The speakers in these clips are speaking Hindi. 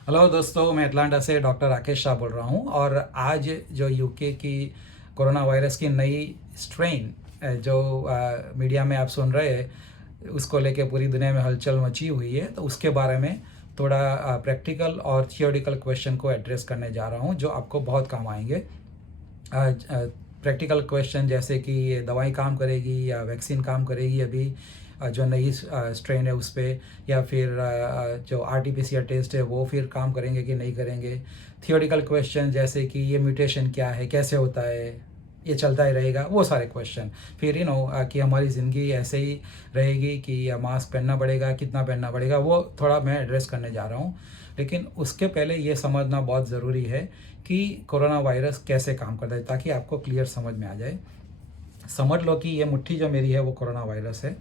हेलो दोस्तों, मैं अटलांटा से डॉक्टर राकेश शाह बोल रहा हूँ। और आज जो यूके की कोरोना वायरस की नई स्ट्रेन जो मीडिया में आप सुन रहे हैं, उसको लेके पूरी दुनिया में हलचल मची हुई है, तो उसके बारे में थोड़ा प्रैक्टिकल और थियोरिटिकल क्वेश्चन को एड्रेस करने जा रहा हूँ जो आपको बहुत काम आएंगे। प्रैक्टिकल क्वेश्चन जैसे कि ये दवाई काम करेगी या वैक्सीन काम करेगी अभी जो नई स्ट्रेन है उस पर, या फिर जो आरटीपीसीआर टेस्ट है वो फिर काम करेंगे कि नहीं करेंगे। थियोरिटिकल क्वेश्चन जैसे कि ये म्यूटेशन क्या है, कैसे होता है, ये चलता ही रहेगा, वो सारे क्वेश्चन। फिर कि हमारी ज़िंदगी ऐसे ही रहेगी कि मास्क पहनना पड़ेगा, कितना पहनना पड़ेगा, वो थोड़ा मैं एड्रेस करने जा रहा हूँ। लेकिन उसके पहले ये समझना बहुत ज़रूरी है कि कोरोना वायरस कैसे काम करता है, ताकि आपको क्लियर समझ में आ जाए। समझ लो कि ये मुट्ठी जो मेरी है वो कोरोना वायरस है,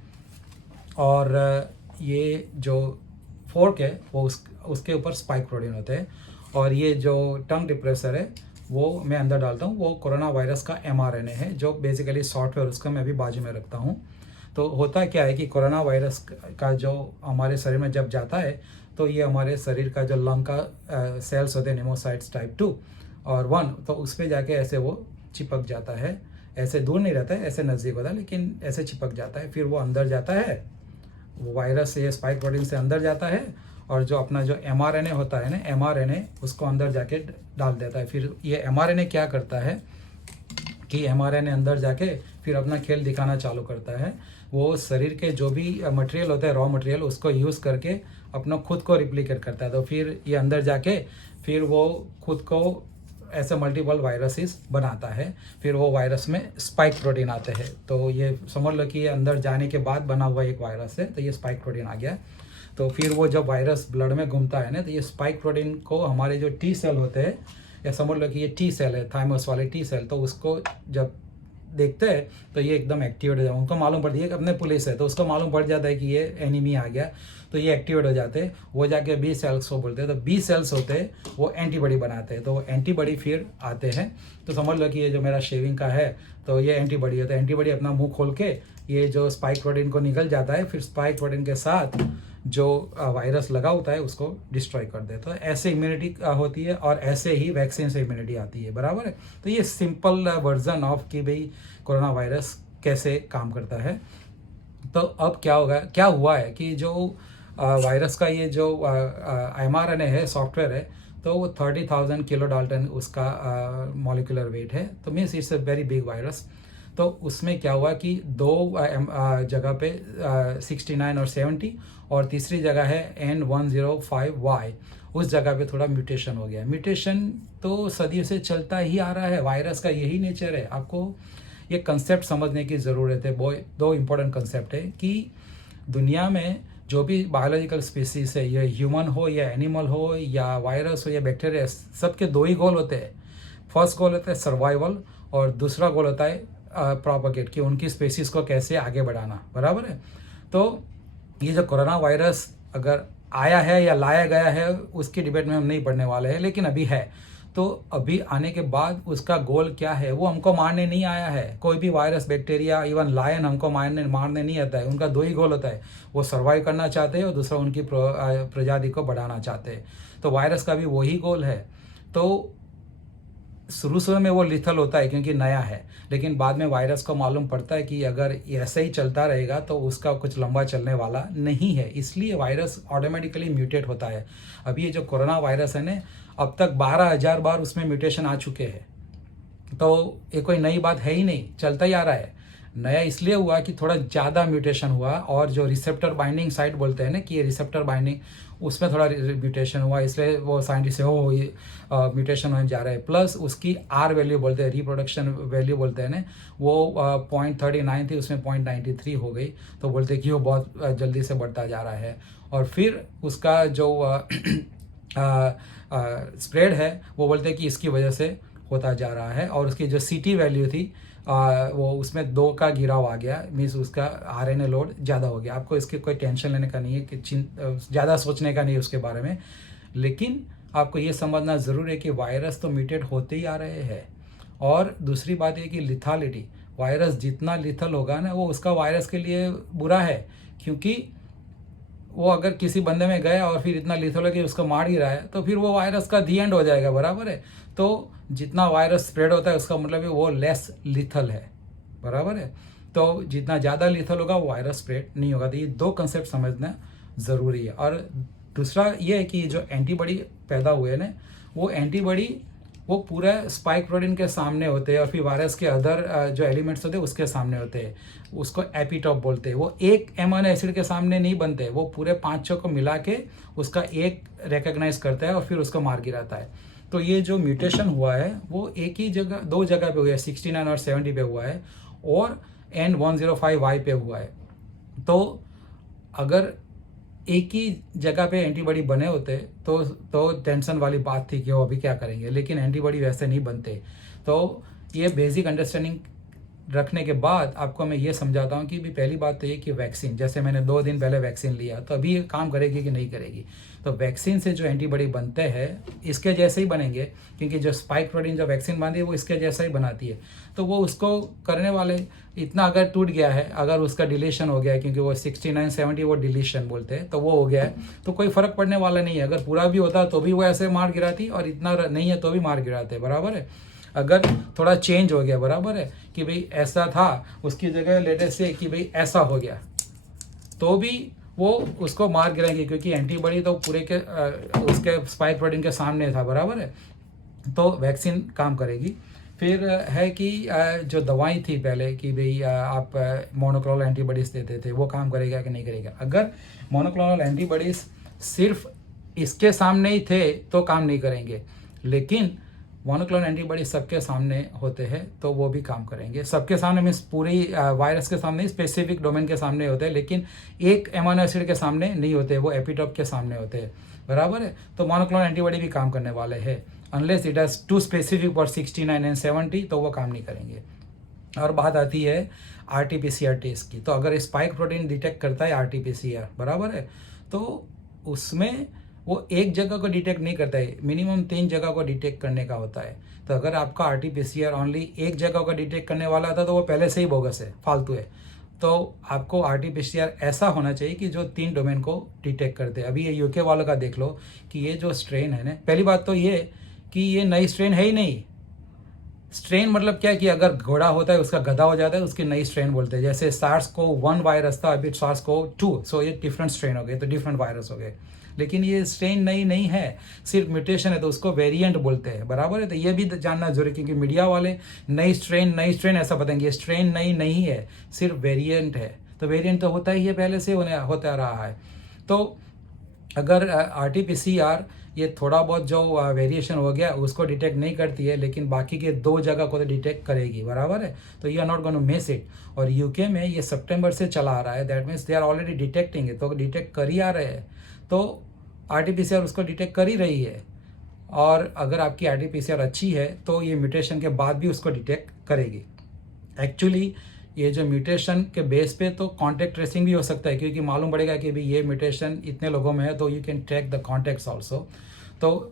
और ये जो फोर्क है वो उसके ऊपर स्पाइक प्रोटीन होते हैं, और ये जो टंग डिप्रेसर है वो मैं अंदर डालता हूँ, वो कोरोना वायरस का mRNA है, जो बेसिकली सॉफ्टवेयर उसका मैं अभी बाजू में रखता हूँ। तो होता क्या है कि कोरोना वायरस का जो हमारे शरीर में जब जाता है, तो ये हमारे शरीर का जो लंग का सेल्स होते हैं, निमोसाइट्स टाइप 2 और 1, तो उस पर जाके ऐसे वो चिपक जाता है। ऐसे दूर नहीं रहता है, ऐसे नज़दीक होता है, लेकिन ऐसे चिपक जाता है। फिर वो अंदर जाता है, वो वायरस से, स्पाइक प्रोटीन से अंदर जाता है, और जो अपना जो mRNA होता है ना, mRNA उसको अंदर जाके डाल देता है। फिर ये mRNA क्या करता है कि mRNA अंदर जाके फिर अपना खेल दिखाना चालू करता है। वो शरीर के जो भी मटेरियल होता है, रॉ मटेरियल, उसको यूज़ करके अपना खुद को रिप्लिकेट करता है। तो फिर ये अंदर जाके फिर वो खुद को ऐसे मल्टीपल वायरसेस बनाता है। फिर वो वायरस में स्पाइक प्रोटीन आते हैं। तो ये समझ लो कि ये अंदर जाने के बाद बना हुआ एक वायरस है, तो ये स्पाइक प्रोटीन आ गया। तो फिर वो जब वायरस ब्लड में घूमता है ना, तो ये स्पाइक प्रोटीन को हमारे जो टी सेल होते हैं, या समझ लो कि ये टी सेल है, थाइमस वाले टी सेल, तो उसको जब देखते हैं तो ये एकदम एक्टिवेट हो जाए। उनको मालूम पड़ जाए, अपने पुलिस है तो उसको मालूम पड़ जाता है कि ये एनिमी आ गया, तो ये एक्टिवेट हो जाते हैं। वो जाके बी सेल्स को बोलते हैं, तो बी सेल्स होते हैं वो एंटीबॉडी बनाते हैं, तो वो एंटीबॉडी फिर आते हैं। तो समझ लो कि ये जो मेरा शेविंग का है, तो ये एंटीबॉडी होता है। एंटीबॉडी अपना मुंह खोल के ये जो स्पाइक प्रोटीन को निकल जाता है, फिर स्पाइक प्रोटीन के साथ जो वायरस लगा होता है उसको डिस्ट्रॉय कर दे। तो ऐसे इम्यूनिटी होती है, और ऐसे ही वैक्सीन से इम्यूनिटी आती है, बराबर है। तो ये सिंपल वर्जन ऑफ कि भाई कोरोना वायरस कैसे काम करता है। तो अब क्या होगा, क्या हुआ है कि जो वायरस का ये जो mRNA है, सॉफ्टवेयर है, तो वो 30,000 किलो डाल्टन उसका मॉलिक्यूलर वेट है, तो means it's a very big virus. तो उसमें क्या हुआ कि दो जगह पे 69 और 70, और तीसरी जगह है N105Y, उस जगह पे थोड़ा म्यूटेशन हो गया। म्यूटेशन तो सदियों से चलता ही आ रहा है, वायरस का यही नेचर है। आपको ये कंसेप्ट समझने की ज़रूरत है। दो इम्पोर्टेंट कंसेप्ट है कि दुनिया में जो भी बायोलॉजिकल स्पीसीज है, ये ह्यूमन हो या एनिमल हो या वायरस हो या बैक्टीरिया, सबके दो ही गोल होते हैं। फर्स्ट गोल होता है सर्वाइवल, और दूसरा गोल होता है प्रोपेगेट, कि उनकी स्पीसीज को कैसे आगे बढ़ाना, बराबर है। तो ये जो कोरोना वायरस अगर आया है या लाया गया है, उसकी डिबेट में हम नहीं पढ़ने वाले हैं, लेकिन अभी है। तो अभी आने के बाद उसका गोल क्या है, वो हमको मारने नहीं आया है। कोई भी वायरस, बैक्टीरिया, इवन लायन हमको मारने नहीं आता है। उनका दो ही गोल होता है, वो सर्वाइव करना चाहते हैं, और दूसरा उनकी प्रजाति को बढ़ाना चाहते हैं। तो वायरस का भी वही गोल है। तो शुरू में वो लिथल होता है क्योंकि नया है, लेकिन बाद में वायरस को मालूम पड़ता है कि अगर ऐसे ही चलता रहेगा तो उसका कुछ लंबा चलने वाला नहीं है, इसलिए वायरस ऑटोमेटिकली म्यूटेट होता है। अभी ये जो कोरोना वायरस है ना, अब तक 12,000 बार उसमें म्यूटेशन आ चुके हैं। तो ये कोई नई बात है ही नहीं, चलता ही आ रहा है। नया इसलिए हुआ कि थोड़ा ज़्यादा म्यूटेशन हुआ, और जो रिसेप्टर बाइंडिंग साइट बोलते हैं ना, कि ये रिसेप्टर बाइंडिंग, उसमें थोड़ा म्यूटेशन हुआ, इसलिए वो साइंटिस्ट हो ये म्यूटेशन होने जा रहा है। प्लस उसकी आर वैल्यू बोलते हैं, रिप्रोडक्शन वैल्यू बोलते हैं ना, वो 0.39 थी, उसमें 0.93 हो गई। तो बोलते हैं कि वो बहुत जल्दी से बढ़ता जा रहा है। और फिर उसका जो स्प्रेड है, वो बोलते हैं कि इसकी वजह से होता जा रहा है। और उसकी जो CT वैल्यू थी, वो उसमें 2 का गिराव आ गया, मीन्स उसका RNA लोड ज़्यादा हो गया। आपको इसकी कोई टेंशन लेने का नहीं है, कि ज़्यादा सोचने का नहीं है उसके बारे में। लेकिन आपको ये समझना ज़रूर है कि वायरस तो म्यूटेट होते ही आ रहे हैं। और दूसरी बात ये कि लिथालिटी, वायरस जितना लिथल होगा ना, वो उसका वायरस के लिए बुरा है, क्योंकि वो अगर किसी बंदे में गया और फिर इतना लिथल है कि उसको मार ही रहा है, तो फिर वो वायरस का दी एंड हो जाएगा, बराबर है। तो जितना वायरस स्प्रेड होता है उसका मतलब है वो लेस लिथल है, बराबर है। तो जितना ज़्यादा लिथल होगा वो वायरस स्प्रेड नहीं होगा। तो ये दो कंसेप्ट समझना ज़रूरी है। और दूसरा ये है कि जो एंटीबॉडी पैदा हुए ना, वो एंटीबॉडी वो पूरा स्पाइक प्रोटीन के सामने होते हैं और फिर वायरस के अदर जो एलिमेंट्स होते हैं उसके सामने होते हैं। उसको एपिटॉप बोलते हैं। वो एक एमिनो एसिड के सामने नहीं बनते, वो पूरे 5-6 को मिला के उसका एक रिकग्नाइज करता है और फिर उसको मार गिराता है। तो ये जो म्यूटेशन हुआ है वो एक ही जगह, दो जगह पे हुआ है, 69 और 70 पे हुआ है और N105Y पे हुआ है। तो अगर एक ही जगह पे एंटीबॉडी बने होते तो टेंशन वाली बात थी कि वो अभी क्या करेंगे, लेकिन एंटीबॉडी वैसे नहीं बनते। तो ये बेसिक अंडरस्टैंडिंग रखने के बाद आपको मैं ये समझाता हूँ कि भी पहली बात तो ये कि वैक्सीन, जैसे मैंने 2 दिन पहले वैक्सीन लिया, तो अभी ये काम करेगी कि नहीं करेगी। तो वैक्सीन से जो एंटीबॉडी बनते हैं इसके जैसे ही बनेंगे, क्योंकि जो स्पाइक प्रोटीन जो वैक्सीन बांधी है वो इसके जैसा ही बनाती है। तो वो उसको करने वाले इतना अगर टूट गया है, अगर उसका डिलीशन हो गया है, क्योंकि वो 69-70 वो डिलीशन बोलते हैं, तो वो हो गया है, तो कोई फर्क पड़ने वाला नहीं है। अगर पूरा भी होता तो भी वो ऐसे मार गिराती, और इतना नहीं है तो भी मार गिराते, बराबर है। अगर थोड़ा चेंज हो गया, बराबर है, कि भाई ऐसा था उसकी जगह लेटेस्ट से कि भाई ऐसा हो गया, तो भी वो उसको मार गिराएंगे, क्योंकि एंटीबॉडी तो पूरे के उसके स्पाइक प्रोटीन के सामने था, बराबर है। तो वैक्सीन काम करेगी। फिर है कि जो दवाई थी पहले कि भाई आप मोनोक्लोनल एंटीबॉडीज़ देते थे, वो काम करेगा कि नहीं करेगा। अगर मोनोक्लोनल एंटीबॉडीज़ सिर्फ इसके सामने ही थे तो काम नहीं करेंगे, लेकिन मोनोक्लोनल एंटीबॉडी सबके सामने होते हैं तो वो भी काम करेंगे। सबके सामने मीन्स पूरी वायरस के सामने, स्पेसिफिक डोमेन के सामने होते हैं, लेकिन एक एमिनो एसिड के सामने नहीं होते, वो एपिटॉप के सामने होते हैं, बराबर है। तो मोनोक्लोनल एंटीबॉडी भी काम करने वाले हैं, unless it has to specific for 69 and 70, तो वो काम नहीं करेंगे। और बात आती है RT-PCR टेस्ट की। तो अगर स्पाइक प्रोटीन डिटेक्ट करता है RT-PCR, बराबर है, तो उसमें वो एक जगह को डिटेक्ट नहीं करता है, मिनिमम 3 जगह को डिटेक्ट करने का होता है। तो अगर आपका RT-PCR ओनली एक जगह को डिटेक्ट करने वाला था तो वो पहले से ही बोगस है, फालतू है। तो आपको RT-PCR ऐसा होना चाहिए कि जो 3 डोमेन को डिटेक्ट करते हैं। अभी ये UK वालों का देख लो कि ये जो स्ट्रेन है ना, पहली बात तो ये कि ये नई स्ट्रेन है ही नहीं। स्ट्रेन मतलब क्या है कि अगर घोड़ा होता है उसका गधा हो जाता है, उसकी नई स्ट्रेन बोलते हैं। जैसे SARS-CoV-1 वायरस था, अभी SARS-CoV-2, सो ये डिफरेंट स्ट्रेन हो गए, तो डिफरेंट वायरस हो गए। लेकिन ये स्ट्रेन नई नहीं है, सिर्फ म्यूटेशन है, तो उसको वेरिएंट बोलते हैं, बराबर है। तो ये भी जानना जरूरी, क्योंकि मीडिया वाले नई स्ट्रेन ऐसा बताएंगे, स्ट्रेन नई नहीं है, सिर्फ वेरिएंट है। तो वेरिएंट तो होता ही है, पहले से होता रहा है। तो अगर RT-PCR ये थोड़ा बहुत जो वेरिएशन हो गया उसको डिटेक्ट नहीं करती है, लेकिन बाकी के 2 जगह को तो डिटेक्ट करेगी, बराबर है। तो you are not going to miss it. और UK में ये सितंबर से चला आ रहा है, that means they are already detecting it, तो डिटेक्ट कर ही आ रहे हैं। तो RT-PCR उसको डिटेक्ट कर ही रही है। और अगर आपकी RT-PCR अच्छी है तो ये म्यूटेशन के बाद भी उसको डिटेक्ट करेगी। एक्चुअली ये जो म्यूटेशन के बेस पे तो कॉन्टैक्ट ट्रेसिंग भी हो सकता है, क्योंकि मालूम पड़ेगा कि भाई ये म्यूटेशन इतने लोगों में है, तो you can track the contacts also. तो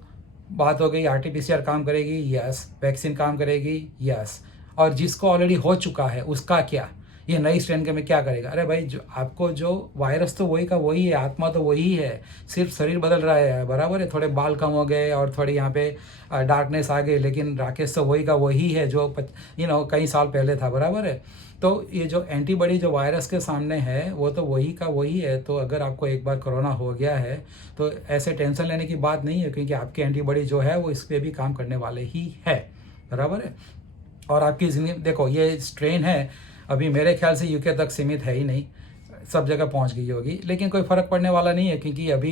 बात हो गई, RT-PCR काम करेगी, यस। वैक्सीन काम करेगी, यस। और जिसको ऑलरेडी हो चुका है उसका क्या, ये नई स्ट्रेन के में क्या करेगा। अरे भाई, जो आपको जो वायरस तो वही का वही है, आत्मा तो वही है, सिर्फ शरीर बदल रहा है, बराबर है। थोड़े बाल कम हो गए और थोड़ी यहाँ पे डार्कनेस आ गई, लेकिन राकेश तो वही का वही है जो कई साल पहले था, बराबर है। तो ये जो एंटीबॉडी जो वायरस के सामने है वो तो वही का वही है। तो अगर आपको एक बार कोरोना हो गया है तो ऐसे टेंशन लेने की बात नहीं है, क्योंकि आपकी एंटीबॉडी जो है वो इस पर भी काम करने वाले ही है, बराबर है। और आपकी जिंदगी देखो, ये स्ट्रेन है अभी मेरे ख्याल से UK तक सीमित है ही नहीं, सब जगह पहुंच गई होगी, लेकिन कोई फ़र्क पड़ने वाला नहीं है, क्योंकि अभी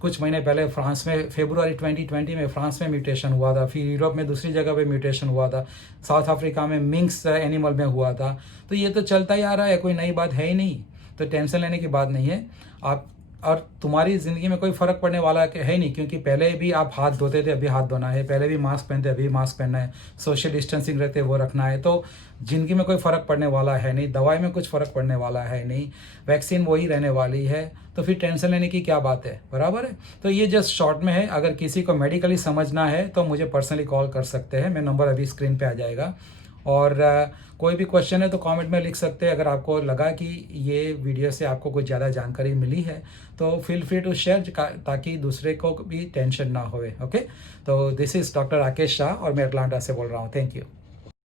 कुछ महीने पहले फ्रांस में फरवरी 2020 में फ्रांस में म्यूटेशन हुआ था, फिर यूरोप में दूसरी जगह पे म्यूटेशन हुआ था, साउथ अफ्रीका में मिंक्स एनिमल में हुआ था। तो ये तो चलता ही आ रहा है, कोई नई बात है ही नहीं, तो टेंशन लेने की बात नहीं है आप। और तुम्हारी ज़िंदगी में कोई फ़र्क पड़ने वाला है नहीं, क्योंकि पहले भी आप हाथ धोते थे, अभी हाथ धोना है, पहले भी मास्क पहनते अभी मास्क पहनना है, सोशल डिस्टेंसिंग रहते वो रखना है। तो ज़िंदगी में कोई फ़र्क पड़ने वाला है नहीं, दवाई में कुछ फ़र्क पड़ने वाला है नहीं, वैक्सीन वही रहने वाली है, तो फिर टेंशन लेने की क्या बात है, बराबर है। तो ये जस्ट शॉर्ट में है। अगर किसी को मेडिकली समझना है तो मुझे पर्सनली कॉल कर सकते हैं, मेरा नंबर अभी स्क्रीन पे आ जाएगा। और कोई भी क्वेश्चन है तो कमेंट में लिख सकते हैं। अगर आपको लगा कि ये वीडियो से आपको कुछ ज़्यादा जानकारी मिली है तो फील फ्री टू शेयर, ताकि दूसरे को भी टेंशन ना होवे। ओके, तो this is doctor Rakesh Shah और मैं अटलांटा से बोल रहा हूँ। Thank you.